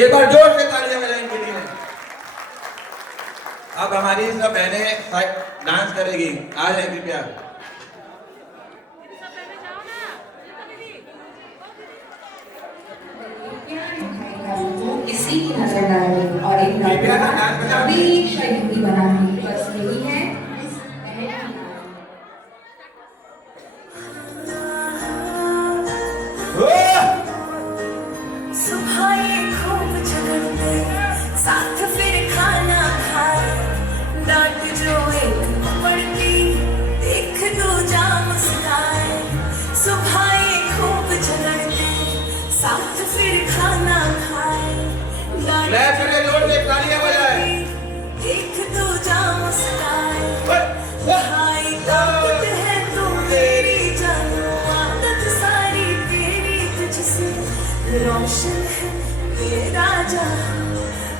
एक बार जोर से तालियां बजाएं इनके लिए। अब हमारी सब बहनें डांस करेगी, आ जाए कृपया। किसी की नजर ना लगे और एक लड़का भी शहीदी बनानी, बस यही है। सुबह ये खूब झगड़ते साथ फिर खाना खाए, डांट जो एक पड़ती देख दूजा मुस्काए। सुबह ये खूब झगड़ते साथ फिर खाना खाए, डांट देख दूजा मुस्काए। भाई ताकत है तू मेरी जानू, आदत सारी तेरी तुझसे रोशन है मेरा जहां।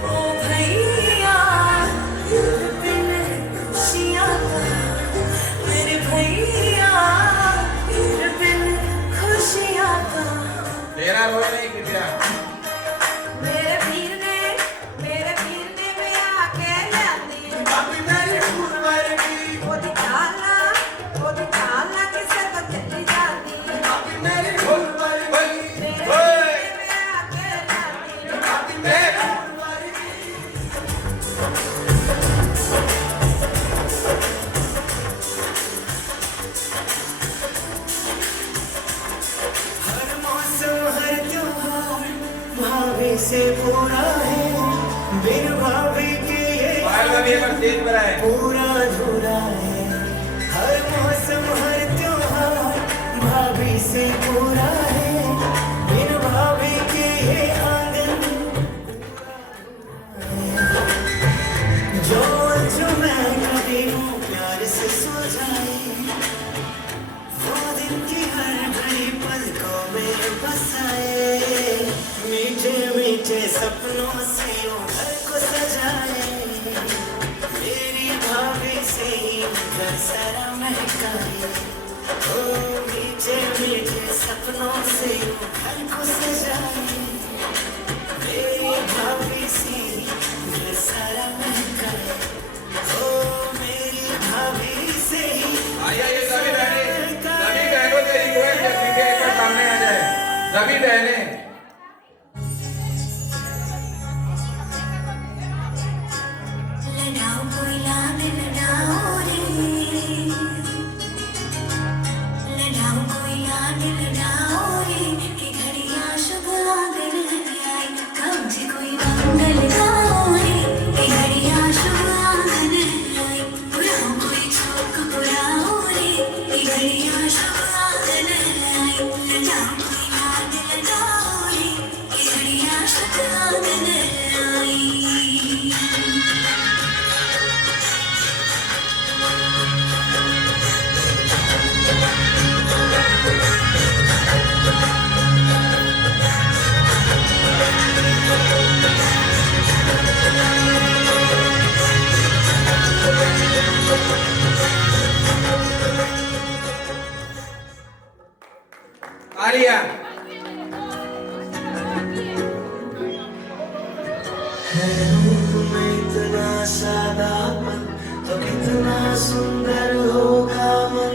ओ भैया दिल पे खुशियां कहाँ, मेरे भैया दिल पे खुशियां कहाँ। तेरा रोल नहीं कृपया। मेरे वीर ने भी आके लाती, वो दिखाला किसे तो चली जाती। मेरे वीर ने भी आके लाती, हर मौसम हर त्योहार भाभी से पूरा है, बिन भाभी के ये स्टेज पर आए। पूरा अधूरा है। हर मौसम हर त्योहार भाभी से पूरा है, बिन भाभी के ये आंगन जो मैं कभी हूँ प्यार से सो जाए, वो दिन की हर घड़ी पलकों में बसाए। मीठे मीठे सपनों से वो घर को सजाए, मेरी भाभी से ही घर सारा महकाए। ओ मीठे मीठे सपनों से वो घर को सजाए, मेरी भाभी से ही घर सारा महकाए। ओ मेरी भाभी से ही आइए सभी बहनों से रिक्वेस्ट है कि एक बार सामने आ जाए सभी बहनें। लड़ाओ कोई लाड लड़ाओ रे, लड़ाओ कोई लाड लड़ाओ रे, कि घड़ियां शुभ आंगन आई। कब से कोई मंगल गाओ रे, कि घड़ियां शुभ आंगन आई। बुलाओ कोई चौक बुलाओ रे, कि घड़ियां शुभ आंगन आई। लड़ाओ कोई लाड लड़ाओ रे, कि घड़ियां शुभ आंगन आई। आलिया रूप में इतना सादापन तो कितना सुंदर होगा मन।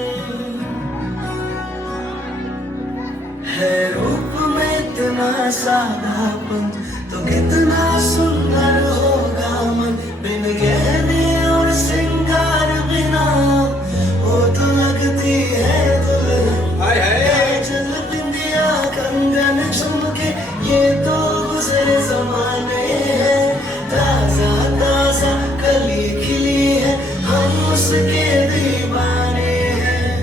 है रूप में इतना सादापन तो कितना सुंदर होगा मन। बिन गहने और श्रृंगार बिना वो तो लगती है दुल्हन। हाय हाय। चल बिंदिया कंगन झुमके ये तो गुजरे जमाने हैं। ताजा ताजा कली खिली है, हम उसके दीवाने हैं।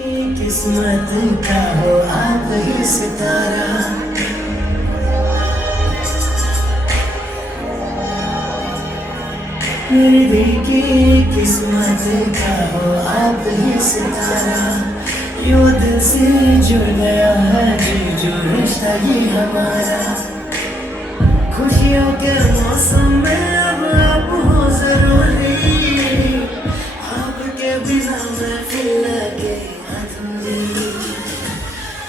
किस्मत का हो आप ही सितारा, मेरे दिल की किस्मत का हो आप ही सितारा, यूं दिल से जुड़ गया है जो रिश्ता ये हमारा। खुशियों के मौसम में अब आप हो जरूरी, आपके बिना महफिल लगे अधूरी।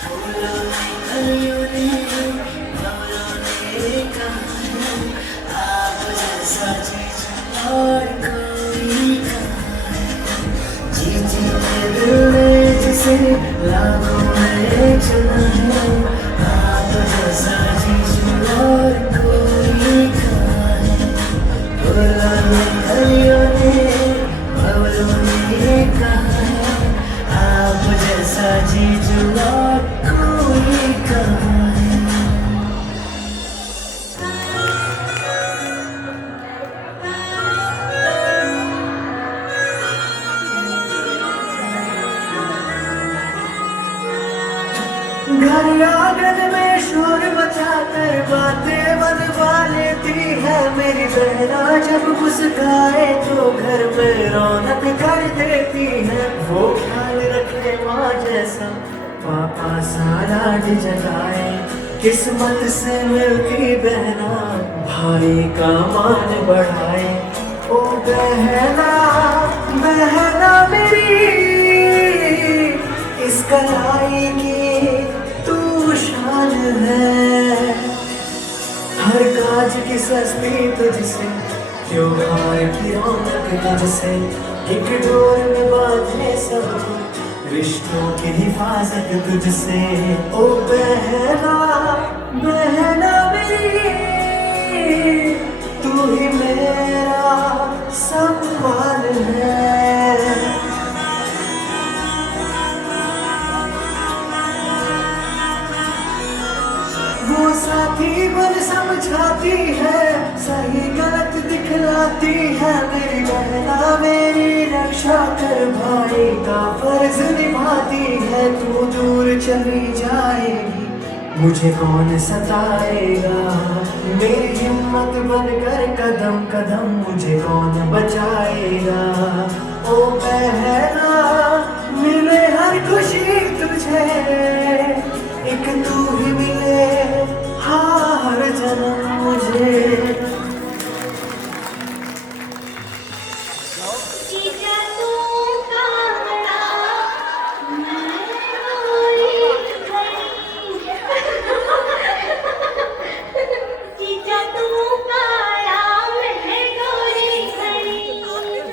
फूलों ने कलियों ने फूलों ने कहा, आप जैसा चीज और कोई कहाँ। जी जी के दिल ने जिसे लाखों में चुना है, आप जैसा चीज और कोई कहाँ है। फूलों ने कलियों ने फूलों ने कहा, आप जैसा चीज और कोई कहाँ है। घर आंगन में शोर मचाकर बातें बनवा लेती है मेरी बहना, जब मुस्काए तो घर में रौनक कर देती है। वो ख्याल रखे माँ जैसा पापा सारा जगाए, किस्मत से मिलती बहना भाई का मान बढ़ाए। ओ बहना बहना मेरी इस कलाई की तू शान है, हर काज की सस्ती तुझसे, त्योहार की रौनक तुझसे, एक डोर में बांधे सब रिश्तों की हिफाजत तुझसे। ओ बहना बहना मेरी तू ही मेरा सम्मान है। वो साथी बन समझाती है, सही गलत दिखलाती है मेरी बहना, मेरी रक्षा कर भाई का फर्ज निभाती है। तू दूर चली जाएगी मुझे कौन सताएगा, मेरी हिम्मत बनकर कदम कदम मुझे कौन बचाएगा। ओ बहना मिले हर खुशी तुझे, एक तू ही मिले हर जन्म मुझे। जीजा तू काला मैं गोरी खड़ी, जीजा तू काला मैं गोरी खड़ी।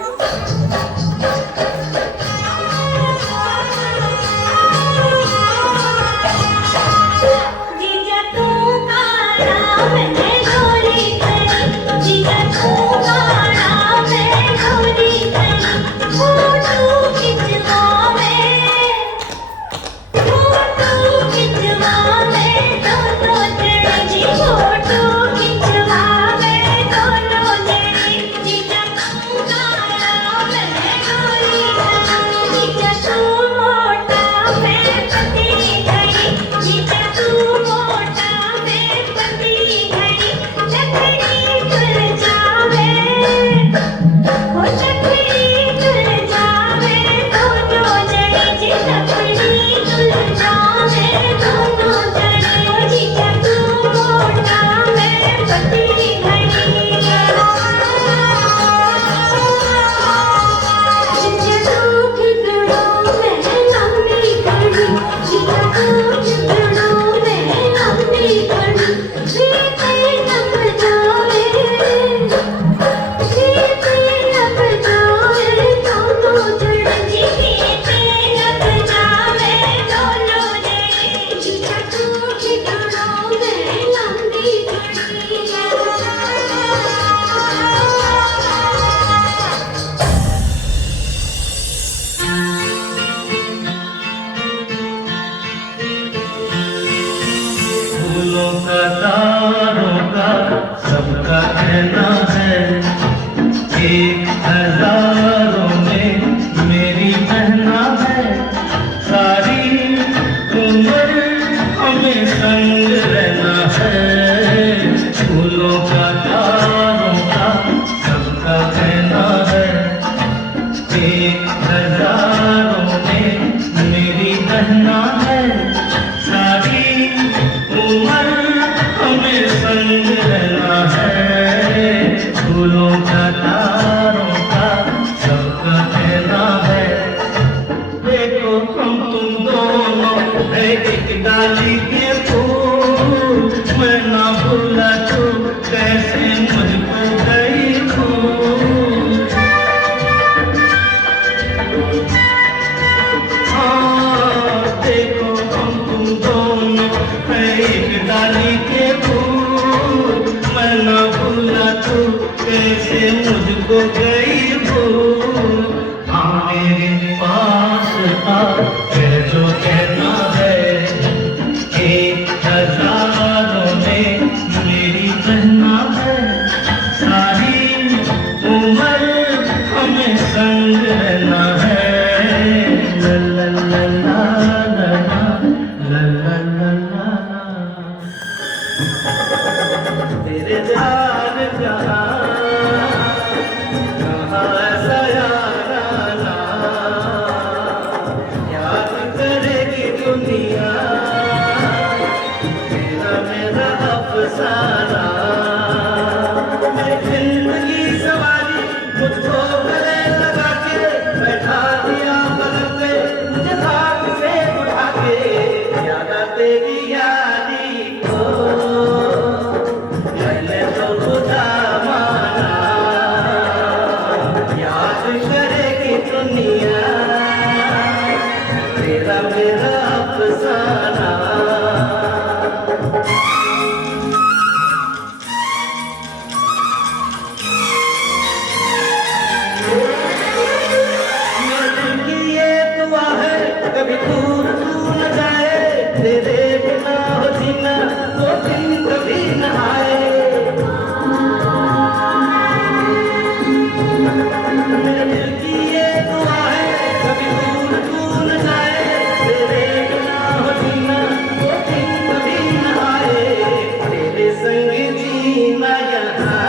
जीजा तू काला मैं गोरी खड़ी, जीजा तू काला मैं गोरी खड़ी। फोटो खिंचवावे दोनों जने जी, फोटो खिंचवावे दोनों जने। जीजा तू काला मैं गोरी खड़ी, जीजा तू मोटा मैं पतली घड़ी, जीजा तू मोटा मैं पतली घड़ी। लकड़ी तुल जावे ओ लकड़ी तुल जावे दोनों जने जी, लकड़ी तुल जावे दोनों जने। ओ जीजा तू मोटा मैं पतली घड़ी, जीजा तू खिदड़ों में लंबी घड़ी, जीजा तू खिदड़ों में लंबी घड़ी। सीते लब जाए दोनों जने जी, सीते लब जावे दोनों जने। जीजा तू खिदड़ों में लंबी घड़ी। फूलों का तारों का सबका कहना है, एक हजारों में मेरी बहना है। रहना है, सारी उम्र हमें संग रहना है। फूलों का तारों का सबका कहना है, देखो हम तुम दोनों है एक डाली के फूल। मैं ना भूला तू कैसे मुझको गई भूल। हाँ, देखो हम तुम दोनों है एक डाली के फूल। मैं ना भूला तू कैसे मुझको गई भूल। हाँ मेरे पास आ फिर जो कहना है, एक हजारों में मेरी कहना है। सारी उम्र हमें संग रहना है। ला ला ला ला ला ला ला ला ला ला। तेरे प्यार जहाँ कहाँ ऐसा याराना, याद करेगी दुनिया तेरा मेरा अफसाना। मेरी जिंदगी सवारी मुझको गले लगा के बैठा दिया बगल पे, मुझे भाग से उठा के याद तेरी यारी को मैंने तो खुदा माना। याद करेगी दुनिया तेरा मेरा अफसाना। कभी दूर तू न जाए, तेरे बिना हो जीना वो दिन कभी न आए। मेरे दिल की ये दुआ है, कभी दूर तू न जाए, तेरे बिना हो जीना वो दिन कभी न आए। तेरे संग जीना यहाँ,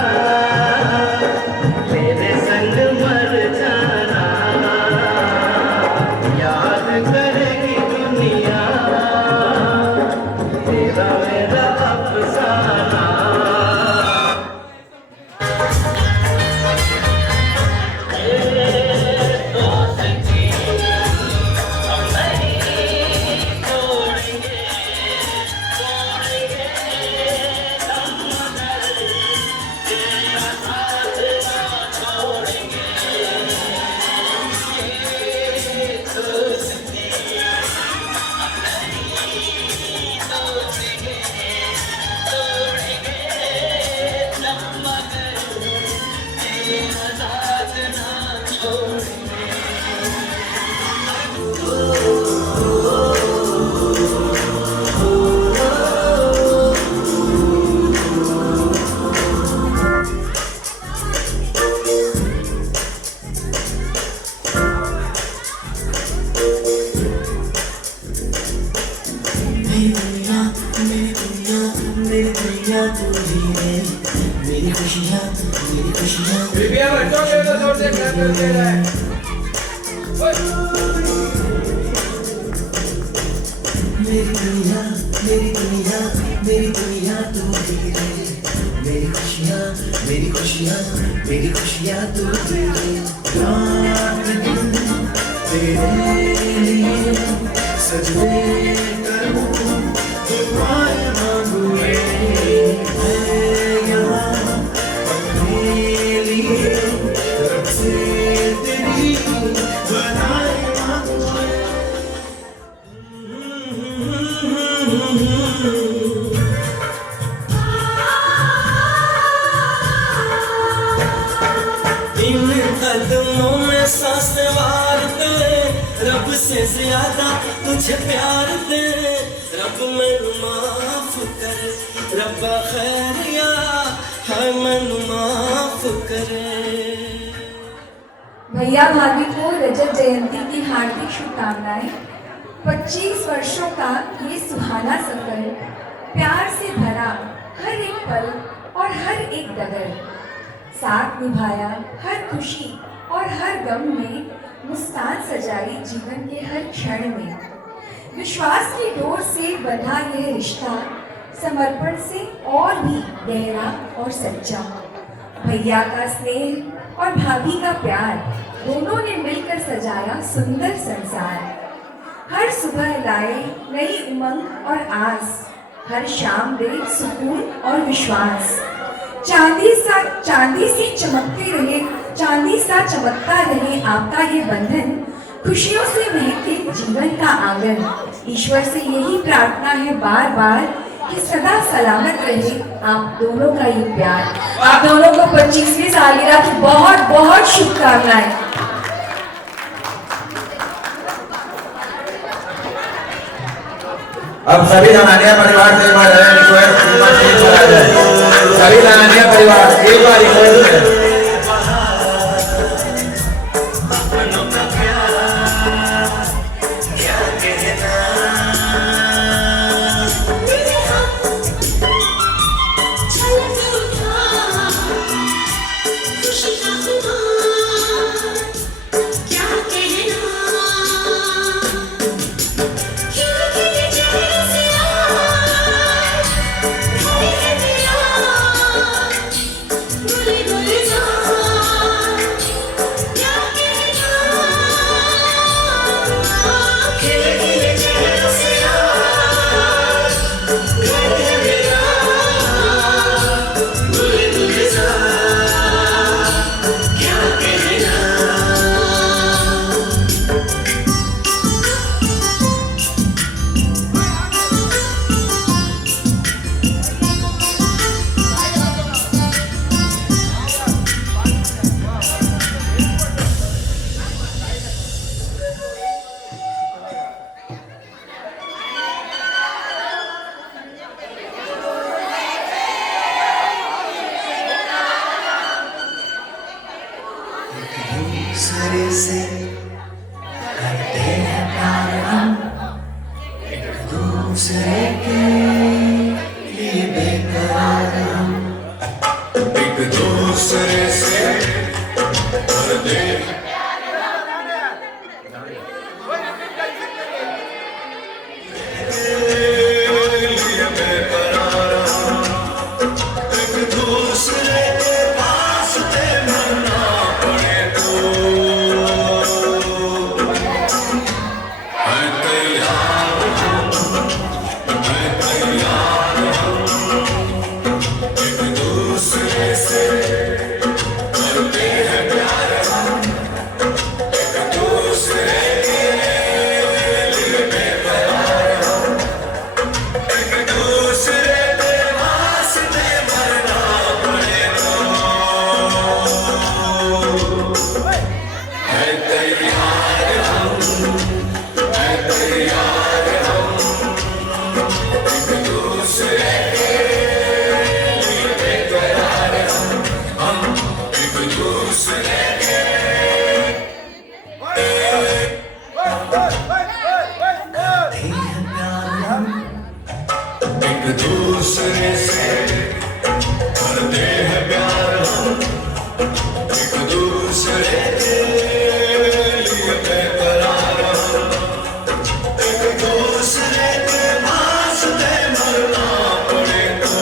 तेरे संग मर जाना। याद करेगी दुनिया तेरा मेरा अफसाना। दोस्ती हम नहीं तोड़ेंगे, तोड़ेंगे हम मगर तेरा साथ ना छोड़ेंगे। मेरी खुशियाँ बीबिया बच्चों के तो जोर से क्लैप करते रहे। मेरी दुनिया मेरी दुनिया मेरी दुनिया तू ही है। मेरी खुशियाँ मेरी खुशियाँ मेरी खुशियाँ तू ही है। रात दिन तेरे लिए सजदे करूँ, दुआएं मांगू मैं यहाँ अपने लिए। रब से तेरी बनाए मांगू इन कदमों में सांस वार दे, रब से ज्यादा तुझे प्यार दे। रब मैनू माफ कर, रब्बा खैरिया है मैनू माफ करे। भैया भाभी को रजत जयंती की हार्दिक शुभकामनाएं। 25 वर्षों का ये सुहाना सफर, प्यार से भरा हर एक पल और हर एक डगर, साथ निभाया हर खुशी और हर गम में, मुस्कान सजाई जीवन के हर क्षण में। विश्वास की डोर से बंधा यह रिश्ता समर्पण से और भी गहरा और सच्चा। भैया का स्नेह और भाभी का प्यार दोनों ने मिलकर सजाया सुंदर संसार। हर सुबह लाए नई उमंग और आस, हर शाम दे सुकून और विश्वास। चांदी सी चमकते रहे, चांदी सा चमकता रहे आपका ये बंधन, खुशियों से महके जीवन का आंगन। ईश्वर से यही प्रार्थना है बार बार कि सदा सलामत रहे आप दोनों का ये प्यार। आप दोनों को 25वीं सालगिरह की बहुत बहुत शुभकामनाएं। अब सभी धनानिया परिवार से एक बार रिक्वेस्ट चला जाए। सभी धनानिया परिवार एक बार रिक्वेस्ट है। दूसरे से करते हैं प्यार हम, एक दूसरे के लिए बेकरार हम, एक दूसरे से करते हैं दूसरे से करते हैं प्यार हम, एक दूसरे के लिए बेकरार हम, एक दूसरे के वास्ते मरना पड़े तो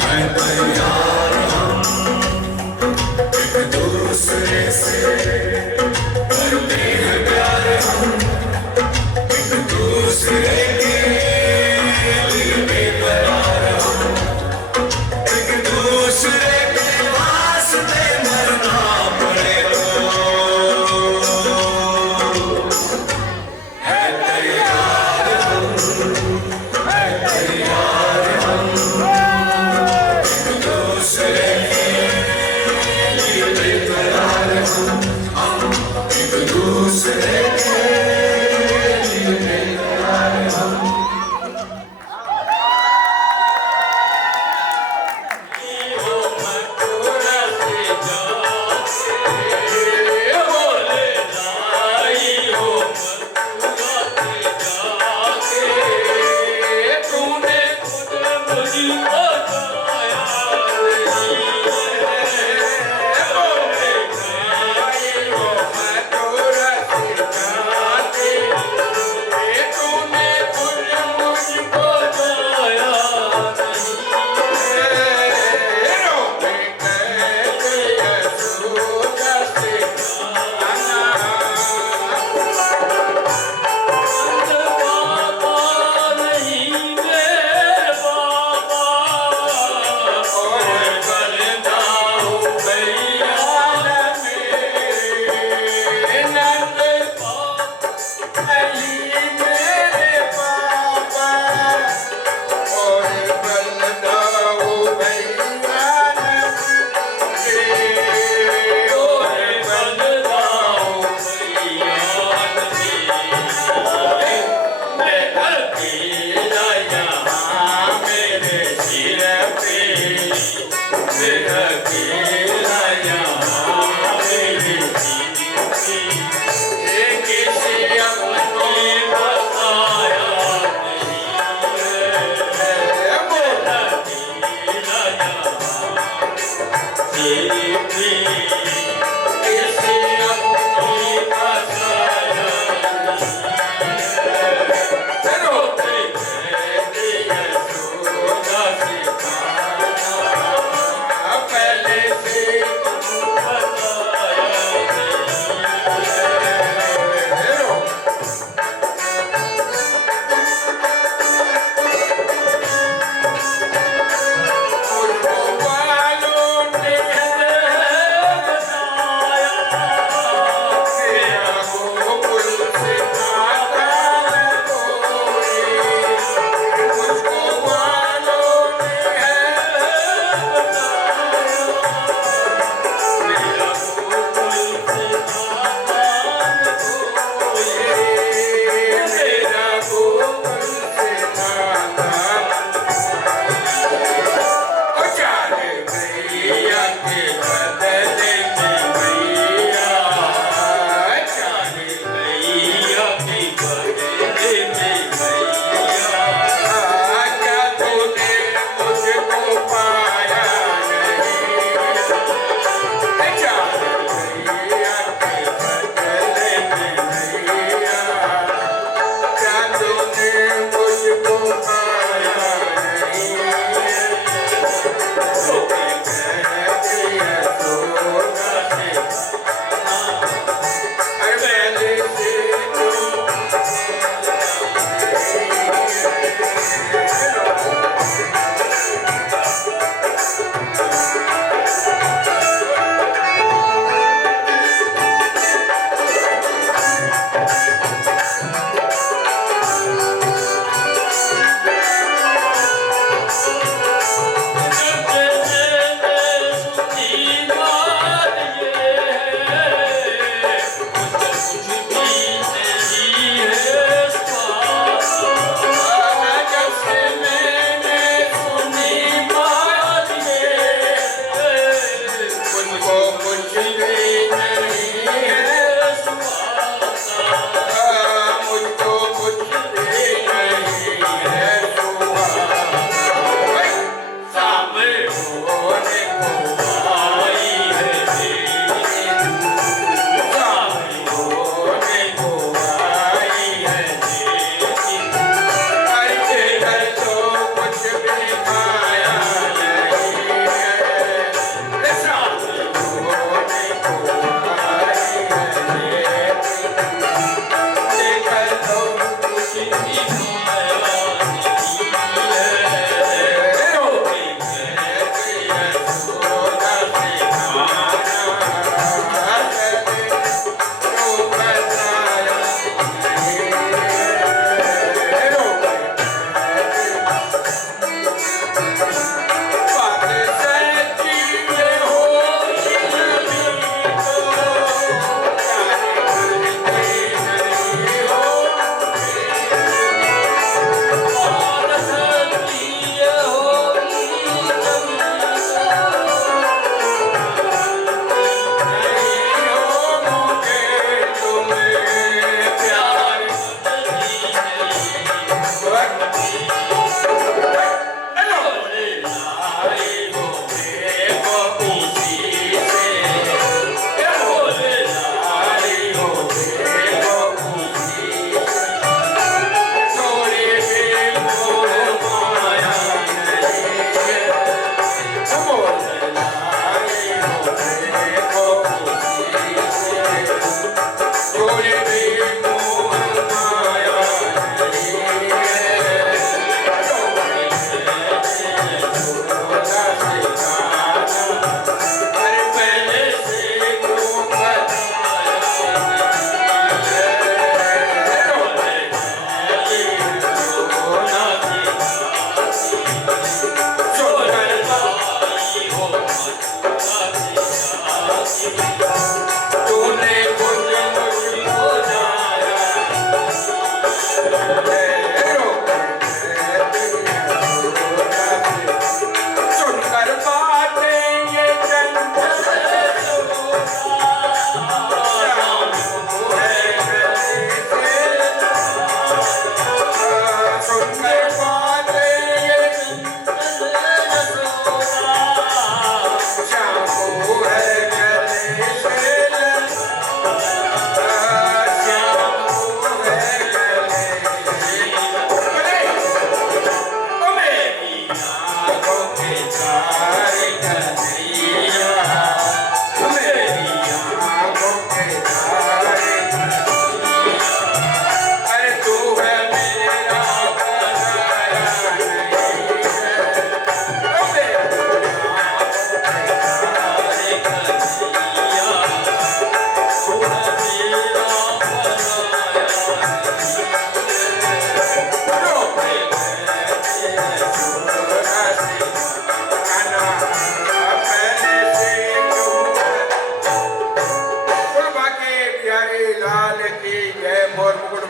है तैयार हम, एक दूसरे से करते हैं प्यार हम।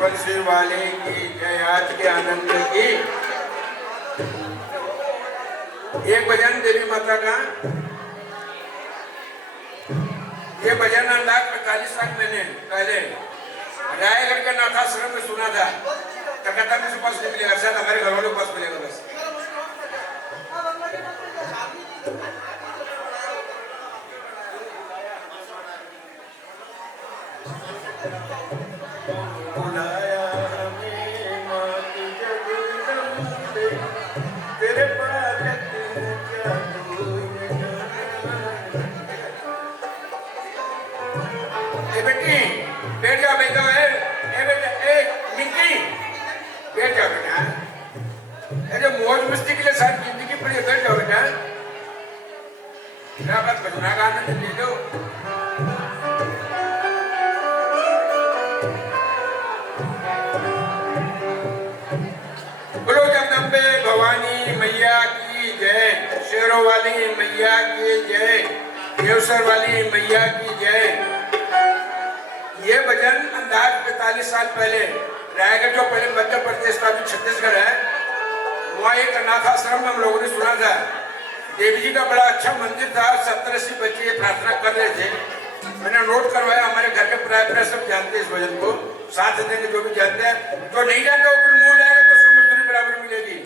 बंसी वाले की जय। आज के आनंद की एक भजन देवी माता का, ये भजन अंदाज 45 साल मैंने पहले रायगढ़ के नाथाश्रम में सुना था। कलकत्ता में पास नहीं मिलेगा, शायद हमारे घर वालों के पास मिलेगा बस। बुलाया हमें मात जगदम्बे, तेरे बालक क्या कोई जाने। ए बेटी बैठ जा, बेटा है ए बेटा, ए मिंकी बैठ जा बेटा। ए जो मौज मस्ती के लिए सारी जिंदगी पड़ी है, बैठ जाओ बेटा। मेरा बात भजना का आनंद ले लो। बोलो जगदम्बे भवानी मैया की जय, शेरों वाली मैया की जय, देवसर वाली मैया की जय। ये भजन अंदाज 45 साल पहले रायगढ़, जो पहले मध्य प्रदेश का भी छत्तीसगढ़ है, वहाँ एक अनाथ आश्रम में हम लोगों ने सुना था। देवी जी का बड़ा अच्छा मंदिर था, 70-80 बच्चे प्रार्थना कर रहे थे। मैंने नोट करवाया, हमारे घर के प्राय सब जानते हैं इस भजन को, साथ देंगे जो भी जानते हैं। जो नहीं जानते वो मुंह लाएगा तो उसको बराबर मिलेगी।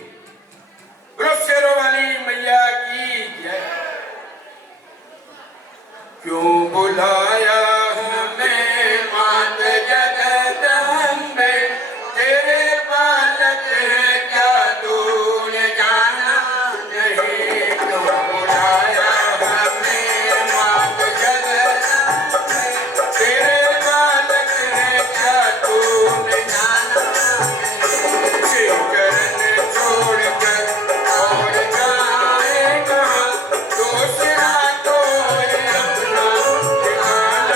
बोलो शेरों वाली मैया की जय। क्यों बुलाया हमें मात जगदम्बे, तेरे बालक है क्या तूने जाना नहीं। क्यों बुलाया हमें मात जगदम्बे, तेरे बालक है क्या तूने जाना नहीं। चरण छोड़कर और जाए कहाँ, दूसरा कोई अपना ठिकाना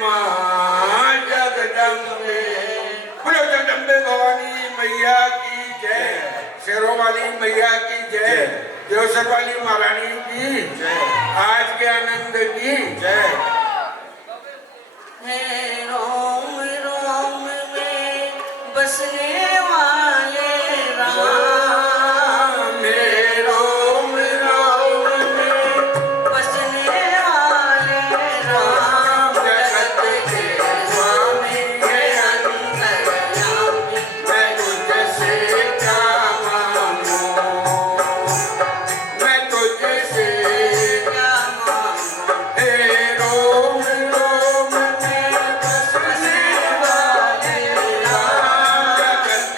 माँ जगदम्बे। बोलो जगदम्बे भवानी मैया की जय, शेरों वाली मैया की जय, देवसर वाली महारानी की जय, आज के आनंद की जय। रोम रोम में बसने वाले राम, रोम रोम में बसने वाले राम, जगत के स्वामी है अंतर्यामी। मैं तुझसे क्या मांगू, मैं तुझसे क्या मांगू? हे रोम रोम में बसने वाले राम, जगत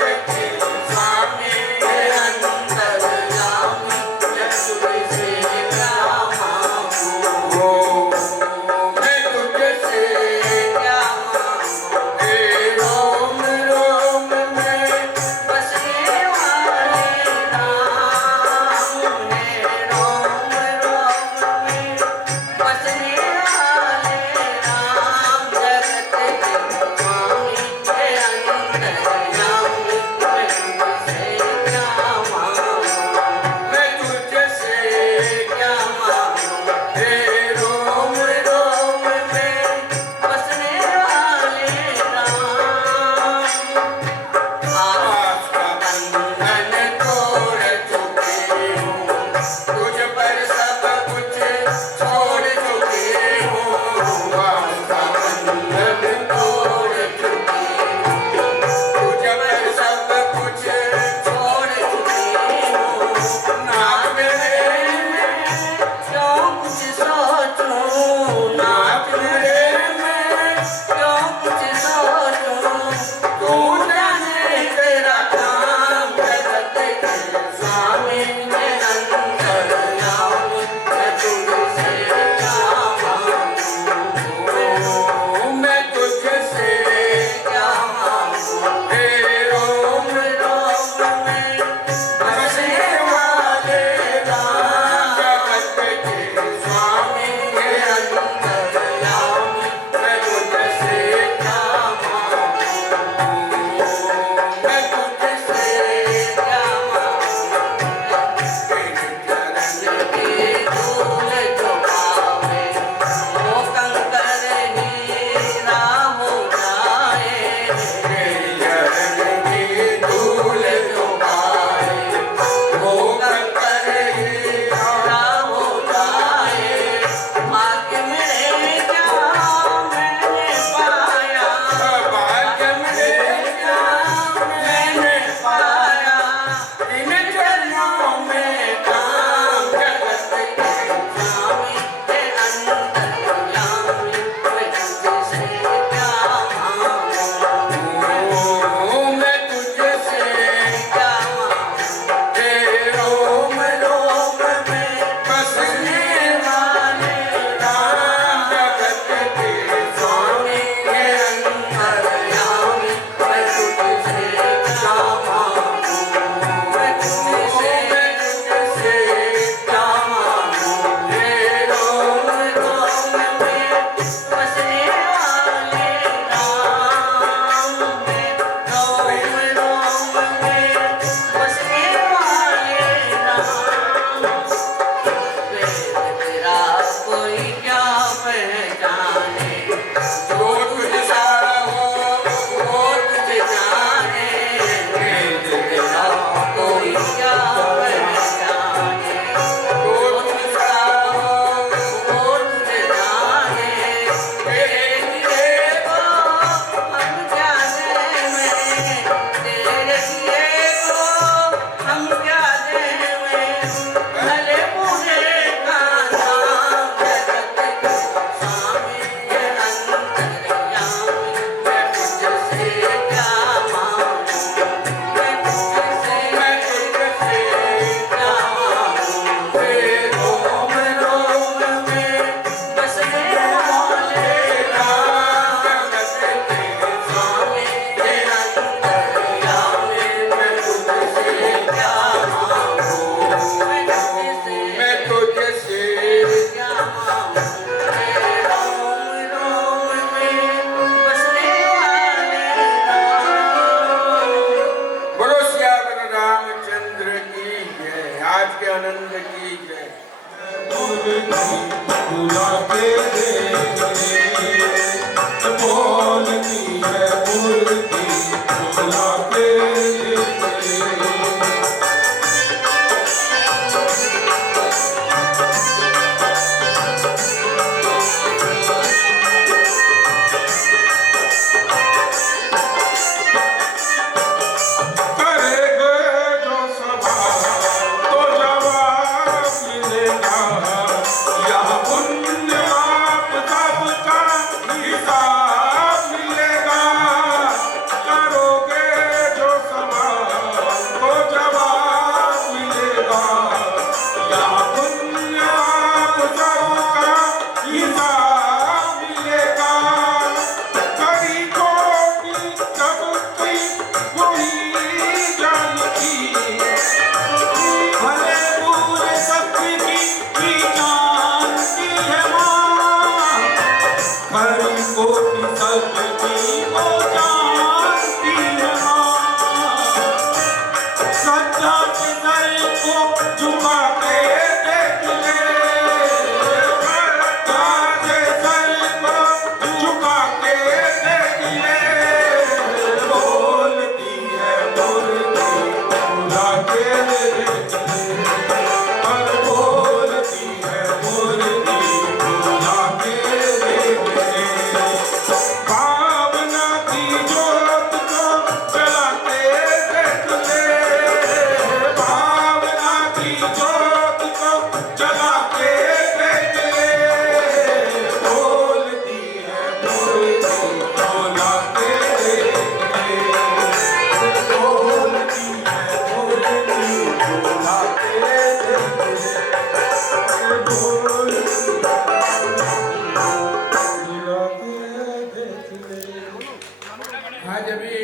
आज अभी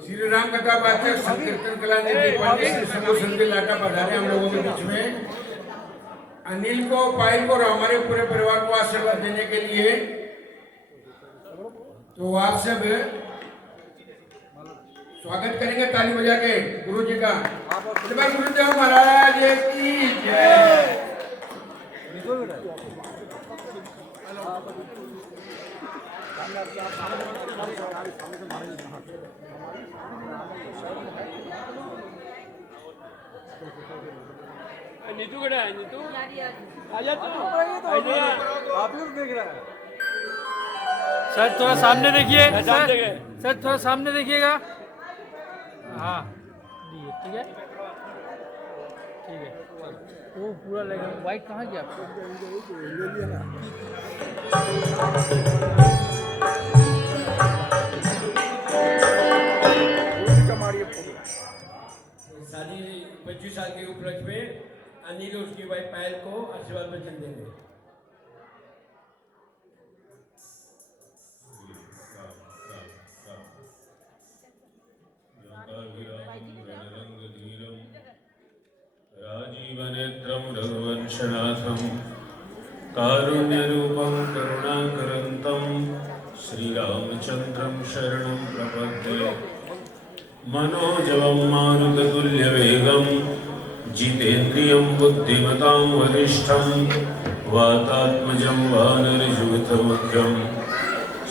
श्री राम कथा वाचक संकीर्तन कला निधि पंडित श्री शंभू संजय लाटा पधारे हम लोगों के बीच में। अनिल को, पायल को और हमारे पूरे परिवार को आशीर्वाद देने के लिए तो आप सब स्वागत करेंगे ताली बजा के गुरु जी का। गुरुदेव महाराज की जय। नीतू कड़ा है, नीतू आजा तू। आप लोग देख रहा है सर थोड़ा सामने देखिए, सर थोड़ा सामने देखिएगा। हाँ ठीक है ठीक है। वो पूरा लगेगा। वाइट कहाँ गया? शादी 25 साल के उपलक्ष्य में अनिल और उसकी वाइफ पायल को आशीर्वाद वचन देंगे। राजीवनेत्रं रघुवंशनाथं कारुण्यरूपं करुणाकरन्तं श्रीरामचन्द्रं शरणं प्रपद्ये। मनोजवं मारुततुल्यवेगं जितेन्द्रियं बुद्धिमतां वरिष्ठं वातात्मजं वानरयूथमुख्यं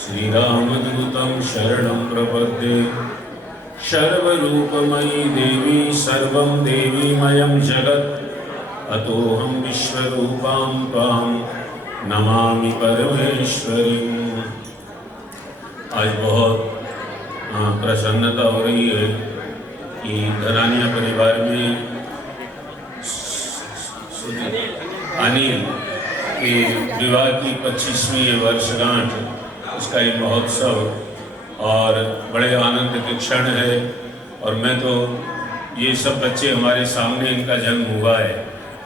श्रीरामदूतं शरणं प्रपद्ये। सर्वरूपमयी देवी सर्वं देवीमयं जगत् अतोऽहं विश्वरूपां त्वां नमामि परमेश्वरीं। आज बहुत प्रसन्नता हो रही है कि धरानिया परिवार में अनिल के विवाह की 25वीं वर्षगांठ, इसका एक महोत्सव और बड़े आनंद के क्षण है। और मैं तो ये सब बच्चे हमारे सामने इनका जन्म हुआ है,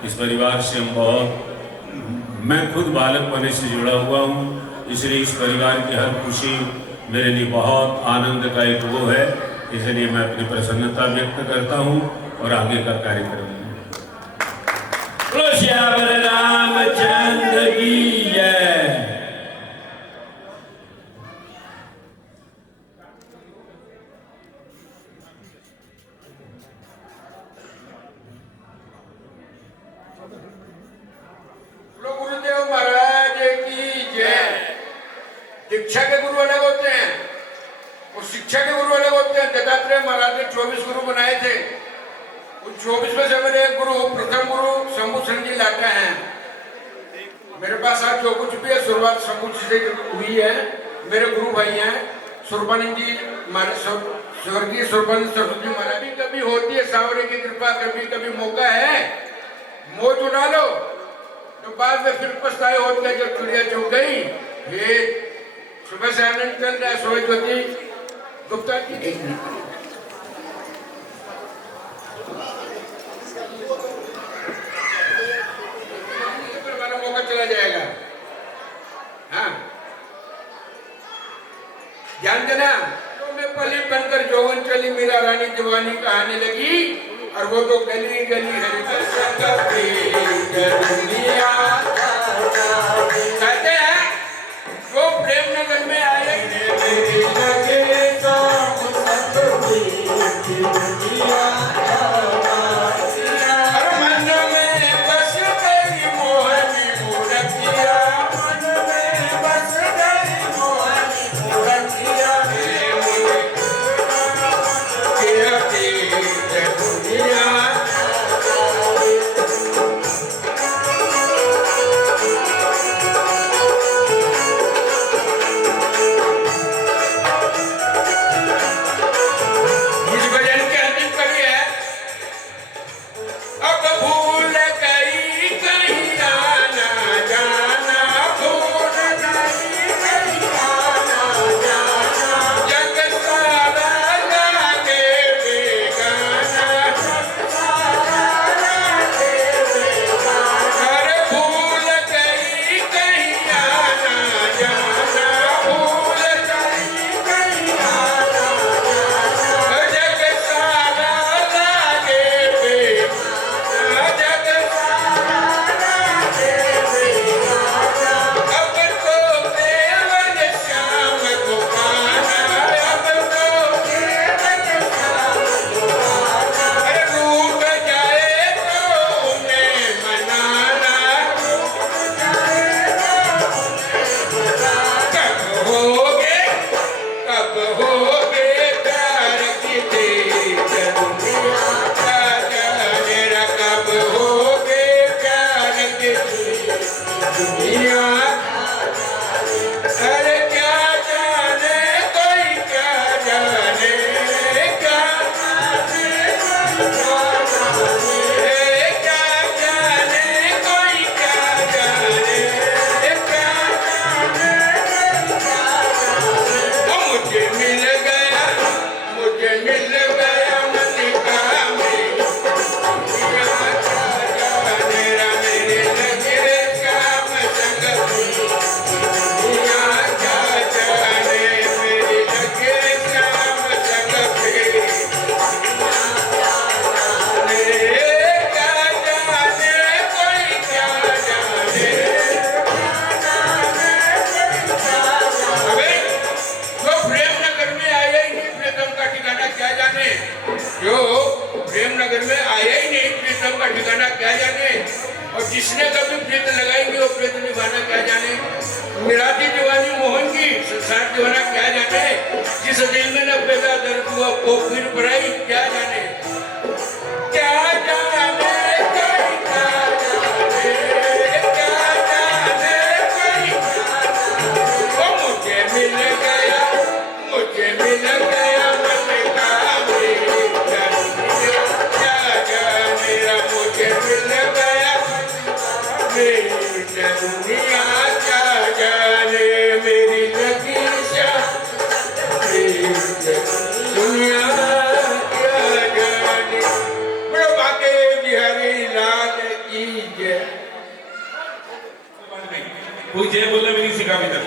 इस परिवार से हम बहुत, मैं खुद बालक पने से जुड़ा हुआ हूँ, इसलिए इस परिवार की हर खुशी मेरे लिए बहुत आनंद का एक वो है। इसलिए मैं अपनी प्रसन्नता व्यक्त करता हूँ और आगे का कार्यक्रम रामचंद्र की जय। गुरुदेव महाराज की जय। दीक्षा के गुरु अलग होते हैं और शिक्षा के गुरु अलग होते हैं। दत्तात्रेय महाराज ने 24 गुरु बनाए थे। उन 24 में से मेरे गुरु, प्रथम गुरु शंभू संजय लाटा हैं। मेरे पास आज जो कुछ भी है शुरुआत शंभू से हुई है। मेरे गुरु भाई हैं सुरपानंद जी, स्वर्गीय सुरपानंद सरस्वती महाराज। कभी होती है सावरे की कृपा, कभी कभी मौका है मौज उड़ा लो, तो बाद में फिर पछताए होते हैं जब चिड़िया चुग गई। ये सुबह से आनंद चल रहा है। सोई ज्योति गुप्ता जी मौका चला जाएगा। हाँ ध्यान देना। तो मैं पली बनकर जौवन चली, मेरा रानी दीवानी कहानी लगी। और वो तो गली गली हरी कहते हैं जो प्रेम नगर में आए मन में बस गई मोहनी मूर्तिया, मन में बस गई मोहनी मूर्तिया। इस भजन के किसने कभी प्रीत लगाएंगे वो प्रीत निभाना क्या जाने, मिलाती दीवानी मोहन की संसार दीवाना क्या जाने, जिस दिल में न पैदा दर्द हुआ वो फिर पराई क्या जाने, क्या जाने कोई क्या जाने, क्या जाने कोई वो मुझे मिल गया मन का मेरा क्या जाने मुझे मिल गया मेरी दुनिया क्या जाने मेरी नगीशा दुनिया क्या जाने। बड़ो बाके बिहारी लाल की जय। कोई जय बोलना भी नहीं सीखा अभी तक।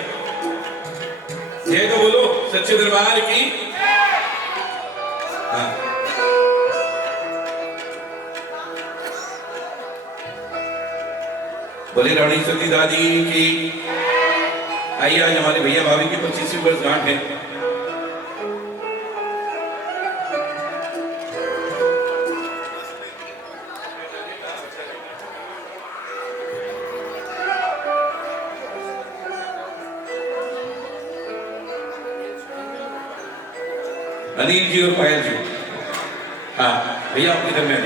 जय तो बोलो सच्चे दरबार की। हाँ। बोले रानी सती दादी की। आइए आज हमारे भैया भाभी की 25वीं वर्षगांठ है। अनिल जी और पायल जी। हाँ भैया आपके घर में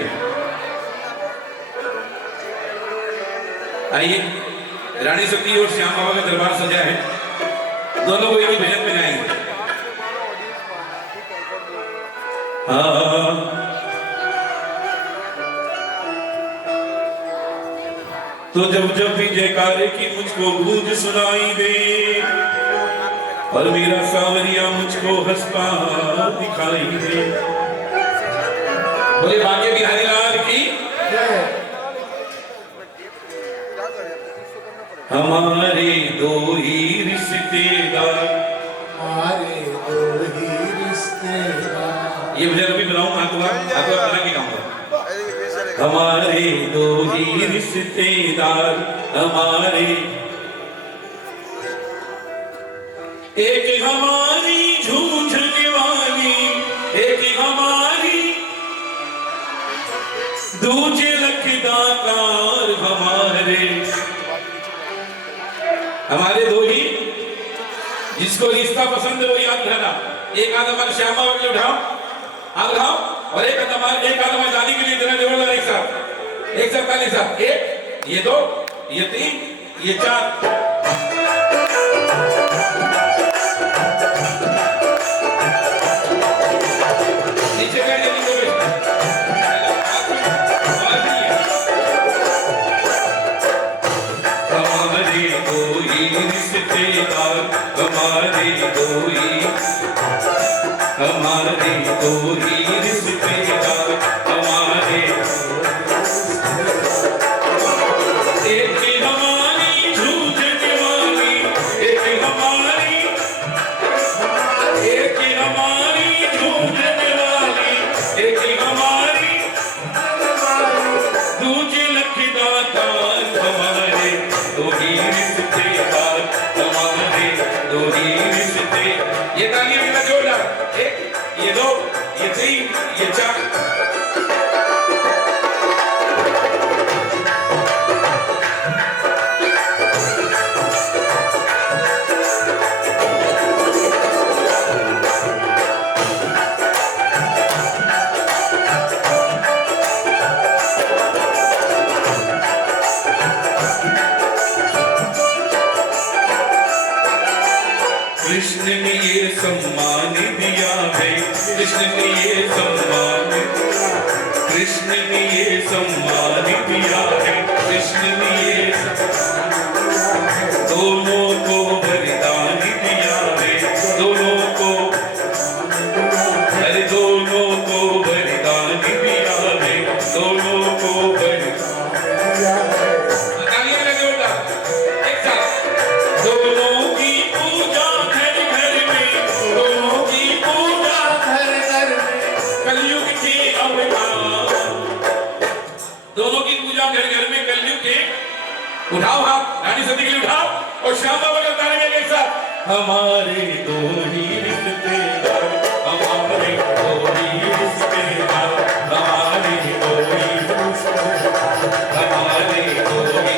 आइए। रानी सती और श्याम बाबा का दरबार सजा है, दोनों को एक ही भजन में गाएंगे। हाँ तो जब जब भी जयकारे की मुझको गूंज सुनाई दे और मेरा सांवरिया मुझको हंसता दिखाई दे। बोले बाके बिहारी लाल की। हमारे दो ही रिश्तेदार, ये भजन अभी बनाऊंगा तो बना के गाऊंगा। हमारे दो ही रिश्तेदार, हमारे एक हमारी झूठने वाली, एक हमारी दूजे लखदाकार। हमारे दो ही, जिसको रिश्ता पसंद है वो याद रहना। एक आदम हमारे श्याम बाबा के लिए उठाओ, हाथ उठाओ, और एक आदम हमारे दादी के लिए देना जोरदार एक साथ पहले साथ। एक, ये दो, ये तीन, ये चार। हमारे दो ही रिश्तेदार, हमारे एक हमारी झूठने वाली, एक हमारी झूठने वाली, एक हमारी दूजे लखदार। हमारे दो ही रिश्तेदार, हमारे दो ही रिश्ते। ये तालियां मेरा जोरदार। एक, ये दो, ये तीन, ये चार। कृष्ण ने ये सम्मान दिया है, कृष्ण ने ये सम्मान, कृष्ण ने ये सम्मान दिया है, कृष्ण ने ये दोनों को वरदान दिया है, दोनों को, अरे दोनों को वरदान दिया है, दोनों को वरदान दिया है। एक साथ दोनों की पूजा घर घर में कलयुग के। उठाओ हाथ, रानी सती के लिए उठाओ और श्याम बाबा का गाने में एक साथ। हमारे दो ही रिश्तेदार, हमारे दो ही रिश्तेदार, हमारे दो ही रिश्तेदार, हमारे दो ही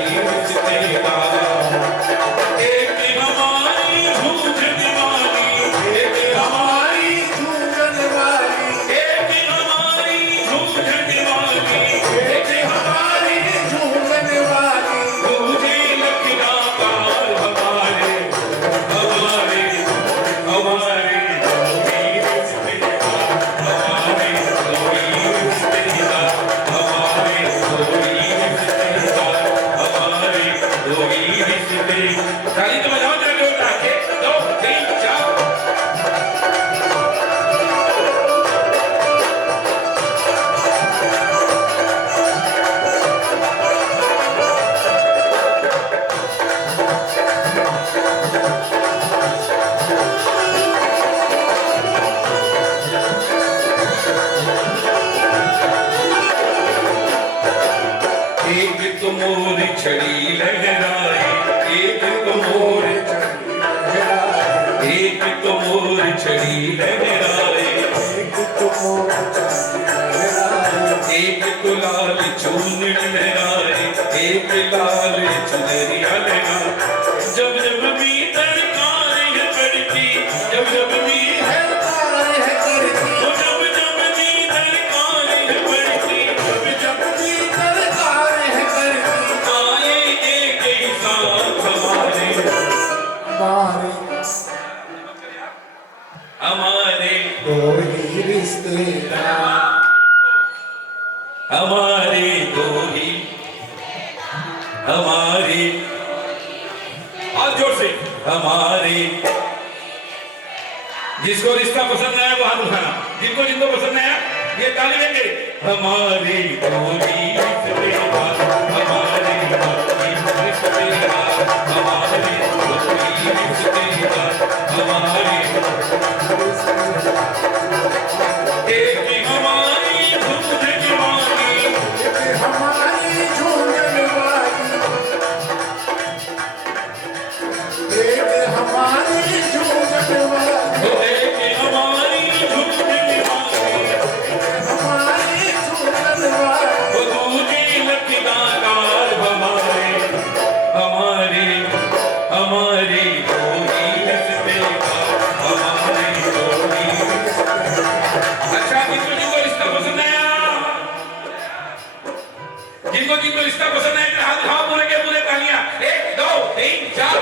एक तो मोर छड़ी लहराए, एक तो लाल चून लहराए, एक लाल चुनरिया लहराए। जब जब भी दरकार है पड़ती, जब जब भी दरकार है पड़ती, जब जब भी दरकार है पड़ती, जब जब भी दरकार है पड़ती, आए एक ही साथ हमारे हमारे कोई रिश्तेदार, हमारे दो ही हमारे, और जोर से हमारे। जिसको रिश्ता पसंद आया वो हाथ उठाना, जिनको जिनको पसंद आया ये ताली देंगे। हमारे दो ही रिश्तेदार, हमारे दो ही रिश्तेदार, हमारे दो ही रिश्तेदार, हमारे एक हमारी झूठ वाली, हमारी झूलन वाली, एक हमारी झूलन वाली, एक हमारी झूठ वाली, हमारी झूलन वाली, वो दूजी लकीदार हमारे हमारे हमारे दो ही रिश्तेदार, हमारे दो ही। अच्छा, जिनको जिनको रिश्ता पसंद आया, जिनको जिनको रिश्ता पसंद आया हाथ उठाओ, पूरे के पूरे तालियां। 1 2 3 4।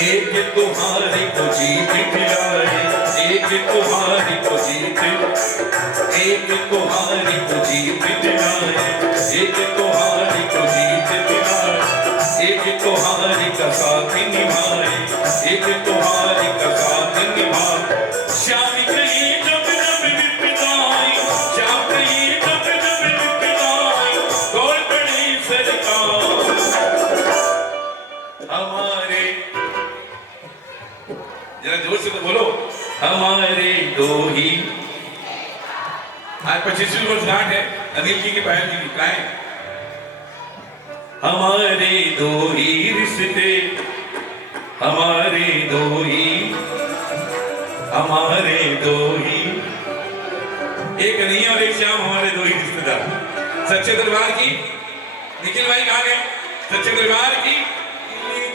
एक तुम्हारी को जीत दिलाए, एक तुम्हारी को जीत, एक तुम्हारी को जीत दिलाए, एक तुम्हारी को जीत दिलाए, एक तुम्हारी का साथ निभाए, एक तुम्हारी का साथ निभाए। श्याम कहीं जब जब विपदाई, श्याम कहीं जब जब विपदाई, कौन पड़ी सरकार हमारे। जरा जोर से तो बोलो, हमारे दो ही। आज 25वीं वर्षगांठ है अनिल जी की, पायल जी की। गाएं हमारे दो ही रिश्ते, हमारे दो ही, हमारे दो ही। एक कन्हैया और एक श्याम हमारे दो ही रिश्तेदार। सच्चे दरबार की निखिल भाई कहाँ गए? सच्चे दरबार की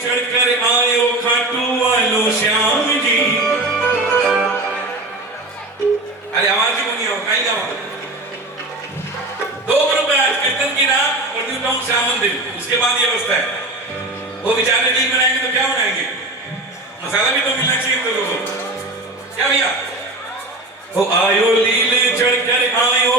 चढ़कर आयो खाटू वालो श्याम जी। अरे आवाज ही नहीं हो, कहीं जाओ। 2 ग्रुप है आज, कीर्तन की रात और न्यू टाउन श्याम मंदिर। उसके बाद ये अवस्था है। वो बेचारे रील बनाएंगे तो क्या बनाएंगे? मसाला भी तो मिलना चाहिए तो लोगों को। क्या भैया? वो आयो लीले चढ़कर आयो